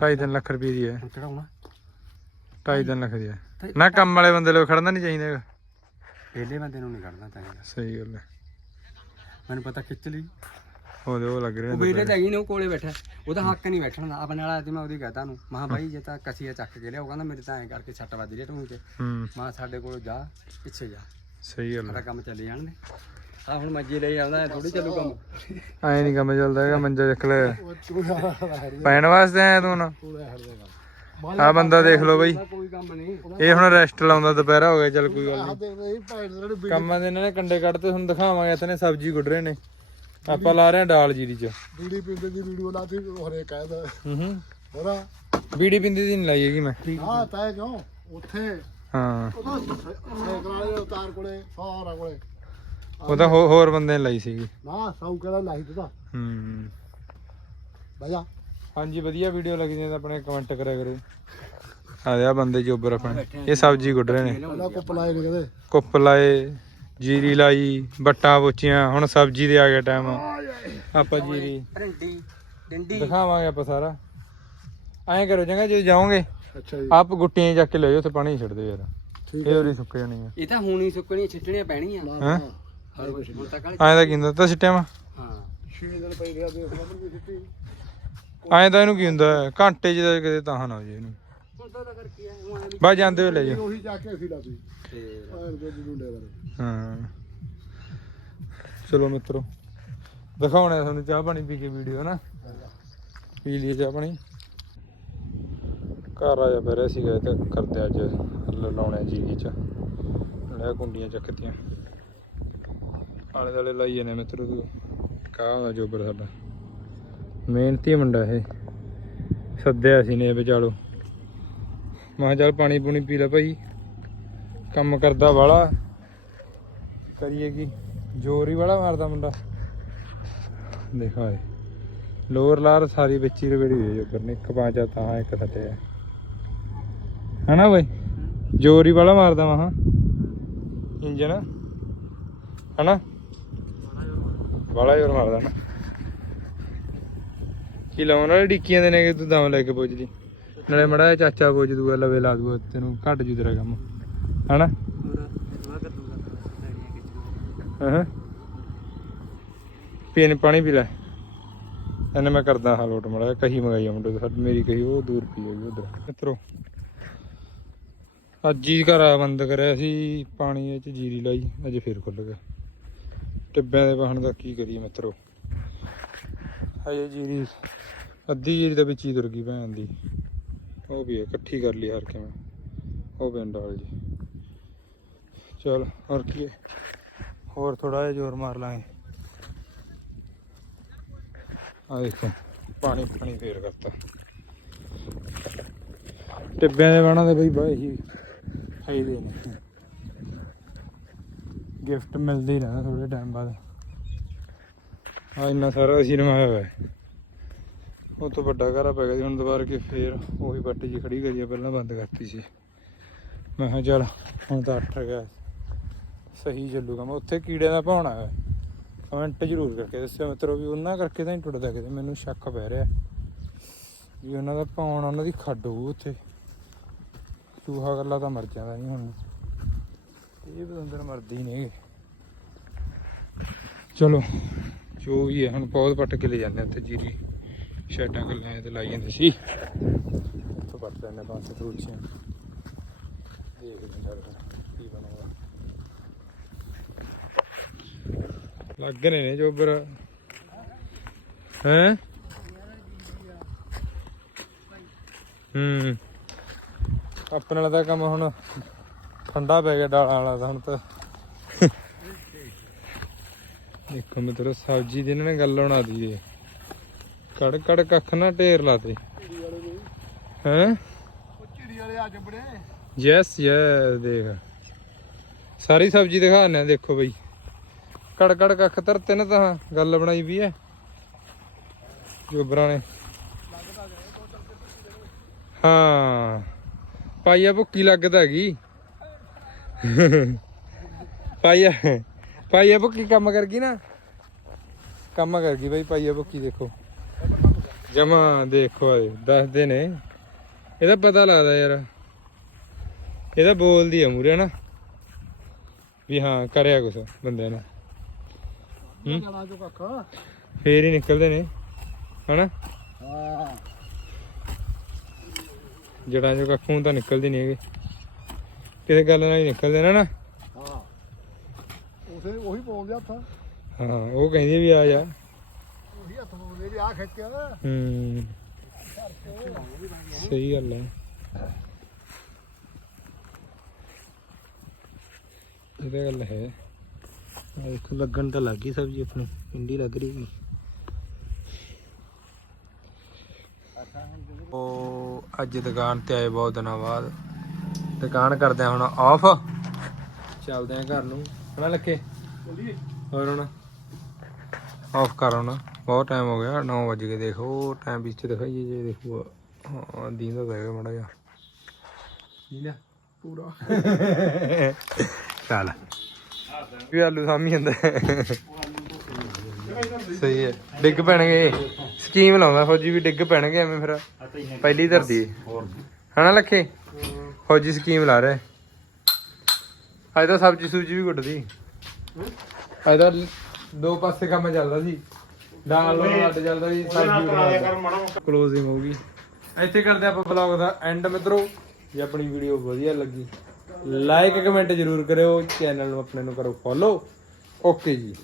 2.5 ਲੱਖ ਰੁਪਏ ਦੀ ਹੈ। ਚੜਾਉਣਾ 2.5 ਲੱਖ ਦੀ ਹੈ। ਨਾ ਕੰਮ ਵਾਲੇ ਬੰਦੇ ਲਈ ਖੜਨਾ ਨਹੀਂ ਚਾਹੀਦਾ ਹੈਗਾ। ਪਹਿਲੇ ਬੰਦੇ ਨੂੰ ਨਹੀਂ ਕੱਢਣਾ ਚਾਹੀਦਾ। ਸਹੀ ਗੱਲ ਹੈ। ਮੈਨੂੰ ਪਤਾ ਖਿੱਚ ਲਈ। ਉਹਦੇ ਉਹ ਲੱਗ ਰਿਹਾ ਉਹ ਵੀਰੇ ਤਾਂ। ਹੀ ਨੇ ਉਹ ਕੋਲੇ ਬੈਠਾ ਉਹਦਾ ਹੱਕ ਨਹੀਂ ਬੈਠਣ ਦਾ। ਆਪਣੇ ਵਾਲਾ ਤੇ ਮੈਂ ਉਹਦੀ ਕਹਤਾ ਨੂੰ ਮਹਾ ਬਾਈ ਜੇ ਤਾਂ ਕਸੀਆ ਚੱਕ ਕੇ ਲਿਆ ਉਹ ਕਹਿੰਦਾ ਮੇਰੇ ਤਾਂ ਐਂ ਕਰਕੇ ਛੱਟ ਵੱਜ ਰਹੀ ਟੂੰ ਤੇ। ਮਾ ਸਾਡੇ ਕੋਲ ਜਾ ਪਿੱਛੇ ਜਾ। ਸਹੀ ਗੱਲ ਸਾਡਾ ਹੈ ਕੰਮ ਚੱਲੇ ਜਾਣਦੇ ਆ ਹੁਣ ਮੱਜੀ ਲਈ ਆਉਂਦਾ ਥੋੜੀ ਚੱਲੂ ਕੰਮ। ਐ ਨਹੀਂ ਕੰਮ ਚੱਲਦਾ ਹੈਗਾ ਮੰਜਾ ਚੱਕ ਲੈ। ਪੈਣ ਵਾਸਤੇ ਆਇਆ ਤੂੰ ਨਾ ਆ ਬੰਦਾ ਦੇਖ ਲਓ ਬਈ। ਇਹ ਹੁਣ ਰੈਸਟ ਲਾਉਂਦਾ ਦੁਪਹਿਰਾ ਹੋ ਗਿਆ ਚੱਲ ਕੋਈ ਗੱਲ ਨਹੀਂ ਕੰਮਾਂ ਦੇ ਇਹਨਾਂ ਨੇ ਕੰਡੇ ਕੱਢਤੇ ਤੁਹਾਨੂੰ ਦਿਖਾਵਾਂਗੇ ਇੱਥੇ ਨੇ ਸਬਜ਼ੀ ਗੁੱਡ ਰਹੇ ਨੇ। ਆਪਾਂ ਲਾ ਰਹੇ ਆ ਡਾਲ ਜੀਰੀ ਚ। ਬੀੜੀ ਪੀਂਦੇ ਦੀ ਵੀਡੀਓ ਲਾਤੀ ਹਰੇ ਕਹਿਦਾ ਹੂੰ ਹੂੰ। ਹੋਰਾ ਬੀੜੀ ਪਿੰਦੀ ਦੀ ਨਹੀਂ ਲਾਈ ਹੈਗੀ ਮੈਂ। ਹਾਂ ਤੈ ਕਿਉਂ? ਉੱਥੇ। ਹਾਂ। ਉਤਾਰ ਕੋਲੇ ਸਾਰਾ ਕੋਲੇ। ਉਹ ਤਾਂ ਹੋ- ਹੋਰ ਬੰਦੇ ਨੇ ਲਾਈ ਸੀਗੀ। ਨਾ ਸੌ ਕਿਹੜਾ ਲਾਈ ਤੂੰ ਤਾਂ। ਹੂੰ ਬਜਾ ਹਾਂਜੀ ਵਧੀਆ ਵੀਡੀਓ ਲੱਗਦੀ ਤਾਂ ਆਪਣੇ ਕਮੈਂਟ ਕਰਿਆ ਕਰੋ ਆ ਦੇ ਆ ਬੰਦੇ ਜੋਬਰ ਆਪਣੇ। ਇਹ ਸਬਜ਼ੀ ਗੁੱਡ ਰਹੇ ਨੇ। ਕੁੱਪ ਲਾਏ ਜੀਰੀ ਲਾਈ ਬੱਟਾਂ ਪੁੱਚੀਆਂ ਹੁਣ ਸਬਜ਼ੀ ਦੇ ਆ ਗਿਆ ਟਾਈਮ ਆਪਾਂ ਜੀਰੀ ਡੰਡੀ ਡੰਡੀ ਦਿਖਾਵਾਂਗੇ ਆਪਾਂ ਸਾਰਾ। ਐਂ ਕਰੋ ਚੰਗਾ ਜੇ ਜਾਓਗੇ ਅੱਛਾ ਜੀ। ਆਪ ਗੁੱਟੀਆਂ ਚੱਕ ਕੇ ਲੈ ਜਾਓ ਉੱਥੇ ਪਾਣੀ ਛੱਡ ਦਿਓ ਯਾਰ। ਠੀਕ ਇਹ ਉਰੀ ਸੁੱਕ ਜਾਣੀ ਆ। ਇਹ ਤਾਂ ਹੁਣ ਹੀ ਸੁੱਕਣੀਆਂ ਛਿੱਟਣੀਆਂ ਪੈਣੀਆਂ। ਹੈਂ? ਹਰ ਐਂ ਤਾਂ ਕਿੰਦਾ ਤਾਂ ਸਿੱਟਿਆ ਵਾ? ਹਾਂ। 6 ਦਿਨ ਪਈ ਰਿਹਾ ਦੇਖ ਲਓ ਮੈਨੂੰ ਸਿੱਟੀ ਐਂ ਤਾਂ ਇਹਨੂੰ ਕੀ ਹੁੰਦਾ ਹੈ, ਘੰਟੇ ਚ ਤਾਂ ਕਿਤੇ ਤਾਂ ਨਾ ਹੋ ਜੇ ਇਹਨੂੰ ਹੈ ਬਸ ਜਾਂਦੇ ਹੋਏ ਲੈ ਜਾਓ। ਉਹੀ ਜਾ ਕੇ ਅਸੀਂ ਲਾਤੀ ਫੇਰ। ਆਹ ਦੇ ਡੁੰਡੇ ਵਾਲੇ ਹਾਂ। ਚਲੋ ਮਿੱਤਰੋ ਦਿਖਾਉਣਾ ਤੁਹਾਨੂੰ ਚਾਹ ਪਾਣੀ ਪੀ ਕੇ ਵੀਡੀਓ ਨਾ ਪੀ ਲਈ ਚਾਹ ਪਾਣੀ। ਘਰ ਆ ਜਾ ਫਿਰ ਸੀਗਾ ਤੇ ਕਰਦੇ ਅੱਜ ਲਾਉਣੇ ਜੀਰੀ ਚ। ਲੈ ਕੁੰਡੀਆਂ ਚੱਕਤੀਆਂ ਆਲੇ ਦਾਲੇ ਲਾਈਏ ਨੇ ਮਿੱਤਰੋ ਤੂੰ। ਕਾਹ ਦਾ ਜੋਬਰ ਸਾਡਾ। ਮਿਹਨਤੀ ਮੁੰਡਾ ਇਹ। ਸੱਦਿਆ ਸੀ ਨੇ ਵਿਚਾਲੋ ਮੈਂ ਕਿਹਾ ਚੱਲ ਪਾਣੀ ਪੂਣੀ ਪੀ ਲੈ ਭਾਈ। ਕੰਮ ਕਰਦਾ ਵਾਲਾ। ਕਰੀਏ ਕੀ? ਜ਼ੋਰ ਹੀ ਵਾਲਾ ਮਾਰਦਾ ਮੁੰਡਾ। ਦੇਖਾ ਏ ਲੋਅਰ ਲਾਰ ਸਾਰੀ ਵਿੱਚ ਹੀ ਰਵੇੜੀ ਹੋਈ ਉੱਪਰ ਨੇ। ਇੱਕ ਪਾਂਚਾ ਤਾਂ ਇੱਕ ਥੱਲੇ ਆ ਹਨਾ ਬਈ? ਜ਼ੋਰ ਹੀ ਵਾਲਾ ਮਾਰਦਾ ਵਾਂ ਇੰਜਨ ਹਨਾ? ਵਾਲਾ ਜ਼ੋਰ ਮਾਰਦਾ ਨਾ ਕੀ ਲਾਉਣ ਵਾਲੇ ਡਿੱਕੀਆਂ ਦੇ ਨੇ ਕਿ ਤੂੰ ਦਮ ਲੈ ਕੇ ਪੁੱਜਦੀ ਨਾਲੇ ਮੜਾ ਚਾਚਾ ਪੁੱਜ ਦੂਗਾ, ਲਵੇ ਲਾ ਦੂਗਾ, ਤੈਨੂੰ ਘੱਟ ਜੂ ਤੇਰਾ ਕੰਮ। ਹਨਾ? ਹਾਂ ਪੀਣ ਪਾਣੀ ਪੀ ਲੈ। ਇਹਨੇ ਮੈਂ ਕਰਦਾ ਹਾਂ ਲੋਟ ਮੜਾ ਕਹੀ ਮੰਗਾਈ ਆ ਮੁੰਡੇ ਤੋਂ, ਸਾਡੀ ਮੇਰੀ ਕਹੀ, ਉਹ ਦੂਰ ਪੀ ਹੋਈ ਉਧਰ। ਮਿੱਤਰੋ, ਅੱਜ ਹੀ ਘਰ ਬੰਦ ਕਰਿਆ ਸੀ, ਪਾਣੀ ਇਹ ਚ ਜੀਰੀ ਲਾਈ, ਅੱਜ ਫੇਰ ਖੁੱਲ ਗਿਆ। ਟਿੱਬਿਆਂ ਦੇ ਵਾਹਣ ਦਾ ਕੀ ਕਰੀਏ ਮਿੱਤਰੋ? ਹਜੇ ਜੀਰੀ ਅੱਧੀ ਜੀਰੀ ਦੇ ਵਿੱਚ ਹੀ ਤੁਰ ਗਈ ਭੈਣ ਦੀ। ਉਹ ਵੀ ਇਕੱਠੀ ਕਰ ਲਈ ਹਰ ਕਿਵੇਂ। ਉਹ ਪਿੰਡ ਵਾਲੀ। ਜੀ ਚਲ ਹੋਰ ਕੀ ਹੋਰ ਥੋੜਾ ਜਿਹਾ ਜ਼ੋਰ ਮਾਰ ਲਾਂਗੇ। ਆ ਦੇਖੋ ਪਾਣੀ ਪਾਣੀ ਫੇਰ ਕਰਤਾ। ਟਿੱਬਿਆਂ ਦੇ ਬਾਣਾ ਦੇ ਬਈ ਬਾਈ ਹੀ। ਫਾਇਦੇ ਨੇ ਗਿਫਟ ਮਿਲਦੇ ਹੀ ਰਹਿੰਦਾ ਥੋੜੇ ਟਾਈਮ ਬਾਅਦ। ਆ ਇੰਨਾ ਸਾਰਾ ਅਸੀਂ ਨਵਾਇਆ ਹੋਇਆ ਹੈ। ਉਹ ਤੋਂ ਵੱਡਾ ਘਰਾ ਪੈ ਗਿਆ ਸੀ ਹੁਣ ਦੁਬਾਰਾ ਕੇ ਫੇਰ ਉਹੀ ਬੱਟ ਜੀ ਖੜੀ ਕਰੀ ਪਹਿਲਾਂ ਬੰਦ ਕਰਤੀ ਸੀ। ਮੈਂ ਕਿਹਾ ਚੱਲ, ਹੁਣ ਤਾਂ ਅੱਠ ਗਿਆ ਸਹੀ ਚੱਲੂਗਾ। ਮੈਂ ਉੱਥੇ ਕੀੜਿਆਂ ਦਾ ਭਾਉਣਾ ਹੈ। ਕਮੈਂਟ ਜ਼ਰੂਰ ਕਰਕੇ ਦੱਸਿਓ ਮਿੱਤਰੋ ਵੀ ਉਹਨਾਂ ਕਰਕੇ ਤਾਂ ਹੀ ਟੁੱਟਦਾ ਕਿਤੇ, ਮੈਨੂੰ ਸ਼ੱਕ ਪੈ ਰਿਹਾ। ਵੀ ਉਹਨਾਂ ਦਾ ਭਾਉਣ, ਉਹਨਾਂ ਦੀ ਖੱਡ ਹੋਊ ਉੱਥੇ। ਚੂਹਾ ਗੱਲਾ ਤਾਂ ਮਰ ਜਾਂਦਾ ਨਹੀਂ ਹੁਣ। ਇਹ ਬਦੰਦਰ ਮਰਦੇ ਹੀ ਨੇਗੇ। ਚਲੋ, ਜੋ ਵੀ ਹੈ, ਹੁਣ ਪੌਦ ਪੱਟ ਕੇ ਲੈ ਜਾਂਦੇ ਉੱਥੇ ਜੀਰੀ ਸ਼ੈਟਾਂ ਗੱਲਾਂ ਤੇ ਲਾਈ ਜਾਂਦੇ ਸੀ। ਉੱਥੋਂ ਪੱਟ ਲੈਣੇ ਪੰਜ ਫਰੂਟੀਆਂ ਦੇਖਦੇ ਹਾਂ ਕੀ ਬਣੂਗਾ। ਲੱਗ ਰਹੇ ਨੇ ਜੋਬਰ ਹੈ? ਹੂੰ। ਆਪਣੇ ਵਾਲਾ ਤਾਂ ਕੰਮ ਹੁਣ ਠੰਡਾ ਪੈ ਗਿਆ ਡਾਲਾਂ ਵਾਲਾ ਤਾਂ ਹੁਣ ਤਾਂ। ਦੇਖੋ ਮਿੱਤਰੋ, ਸਬਜ਼ੀ ਦੀ ਇਹਨਾਂ ਨੇ ਗੱਲ ਬਣਾ ਦੀ ਕੜ ਕੜ ਕੱਖ ਨਾ ਢੇਰ ਲਾਤੇ ਹੈ? ਚਿੜੀ ਵਾਲੇ ਆ ਜੰਬੜੇ ਯੈਸ ਯੈ ਦੇਖ ਸਾਰੀ ਸਬਜ਼ੀ ਦਿਖਾਉਂਦੇ ਦੇਖੋ ਬਈ। ਕੜ ਕੜ ਕੱਖ ਧਰਤੇ ਨੇ ਤਾਂ ਗੱਲ ਬਣਾਈ ਵੀ ਐ ਜੋਬਰਾਂ ਨੇ ਹਾਂ। ਪਾਈਆ ਭੁੱਕੀ ਲੱਗਦਾ ਹੈਗੀ। ਪਾਈਆ ਪਾਈਆ ਭੁੱਕੀ ਕੰਮ ਕਰ ਗਈ ਨਾ? ਕੰਮ ਕਰ ਗਈ ਬਈ ਪਾਈਆ ਭੁੱਕੀ ਦੇਖੋ। ਜਮਾ ਦੇਖੋ ਇਹ ਦੱਸਦੇ ਨੇ। ਇਹਦਾ ਪਤਾ ਲੱਗਦਾ ਯਾਰ। ਇਹਦਾ ਬੋਲਦੀ ਆ ਮੂਰੇ ਨਾ ਵੀ ਹਾਂ ਕਰਿਆ ਕੁਛ ਬੰਦੇ ਨੇ। ਜੋ ਫੇਰ ਹੀ ਨਿਕਲਦੇ ਨੇ ਹਨਾ? ਹਾਂ। ਜੜਾਂ ਚੋਂ ਕੱਖੋਂ ਤਾਂ ਨਿਕਲਦੇ ਨਹੀਂ ਹੈਗੇ। ਕਿਸੇ ਗੱਲ ਨਾਲ ਹੀ ਨਿਕਲਦੇ ਨੇ ਨਾ। ਹਾਂ। ਉਸੇ ਉਹੀ ਬੋਲਦੇ ਹੱਥ। ਹਾਂ ਉਹ ਕਹਿੰਦੀ ਵੀ ਆ ਜਾ। ਉਹੀ ਹੱਥ ਬੋਲਦੇ ਵੀ ਆ ਖਿੱਚ ਹੂੰ। ਸਹੀ ਗੱਲ ਹੈ। ਇਹ ਤਾਂ ਗੱਲ ਹੈ। ਦੇਖੋ ਲੱਗਣ ਤਾਂ ਲੱਗ ਗਈ ਸਬਜ਼ੀ ਆਪਣੀ। ਪਿੰਡੀ ਲੱਗ ਰਹੀ ਵੀ। ਉਹ ਅੱਜ ਦੁਕਾਨ ਤੇ ਆਏ ਬਹੁਤ ਦਿਨਾਂ ਬਾਅਦ। ਦੁਕਾਨ ਕਰਦੇ ਆ ਹੁਣ ਆਫ ਚੱਲਦੇ ਆ ਘਰ ਨੂੰ। ਹਣਾ ਲੱਕੇ? ਹੋਰ ਹੁਣ? ਆਫ ਕਰ ਹੁਣ। ਬਹੁਤ ਟਾਈਮ ਹੋ ਗਿਆ 9 ਵਜ ਗਏ ਦੇਖੋ। ਟਾਈਮ ਵਿੱਚ ਦਿਖਾਈਏ ਜੇ ਦੇਖੋ। ਹਾਂ ਦੀਂਦਾ ਤਾਂ ਹੈਗਾ ਮੜਾ ਜਾ ਦੀਂਦਾ ਪੂਰਾ। ਚੱਲ। ਵੀ ਆਲੂ ਸਾਮੀ ਜਾਂਦਾ। ਸਹੀ ਹੈ। ਡਿੱਗ ਪੈਣਗੇ। ਸਕੀਮ ਲਾਉਂਦਾ ਫੌਜੀ ਵੀ ਡਿੱਗ ਪੈਣਗੇ ਐਵੇਂ ਫਿਰ। ਪਹਿਲੀ ਧਰਦੀ ਹਨਾ ਲੱਖੇ ਫੌਜੀ ਸਕੀਮ ਲਾ ਰਿਹਾ ਅੱਜ ਤਾਂ ਸਬਜੀ ਸੂਜੀ ਵੀ ਕੁੱਟਦੀ ਅੱਜ ਤਾਂ ਦੋ ਪਾਸੇ ਕੰਮ ਚੱਲਦਾ ਸੀ। ਦਾਲ ਨੂੰ ਅੱਡ ਚੱਲਦਾ ਸੀ ਸਬਜੀ ਕਲੋਜ਼ਿੰਗ ਹੋ ਗਈ ਇੱਥੇ ਕਰਦੇ ਆਪਾਂ ਬਲੌਗ ਦਾ ਐਂਡ ਮਿੱਤਰੋ। ਜੇ ਆਪਣੀ ਵੀਡੀਓ ਵਧੀਆ ਲੱਗੀ ਲਾਈਕ ਕਮੈਂਟ ਜ਼ਰੂਰ ਕਰਿਓ। ਚੈਨਲ ਨੂੰ ਆਪਣੇ ਨੂੰ ਕਰੋ ਫੋਲੋ ਓਕੇ ਜੀ।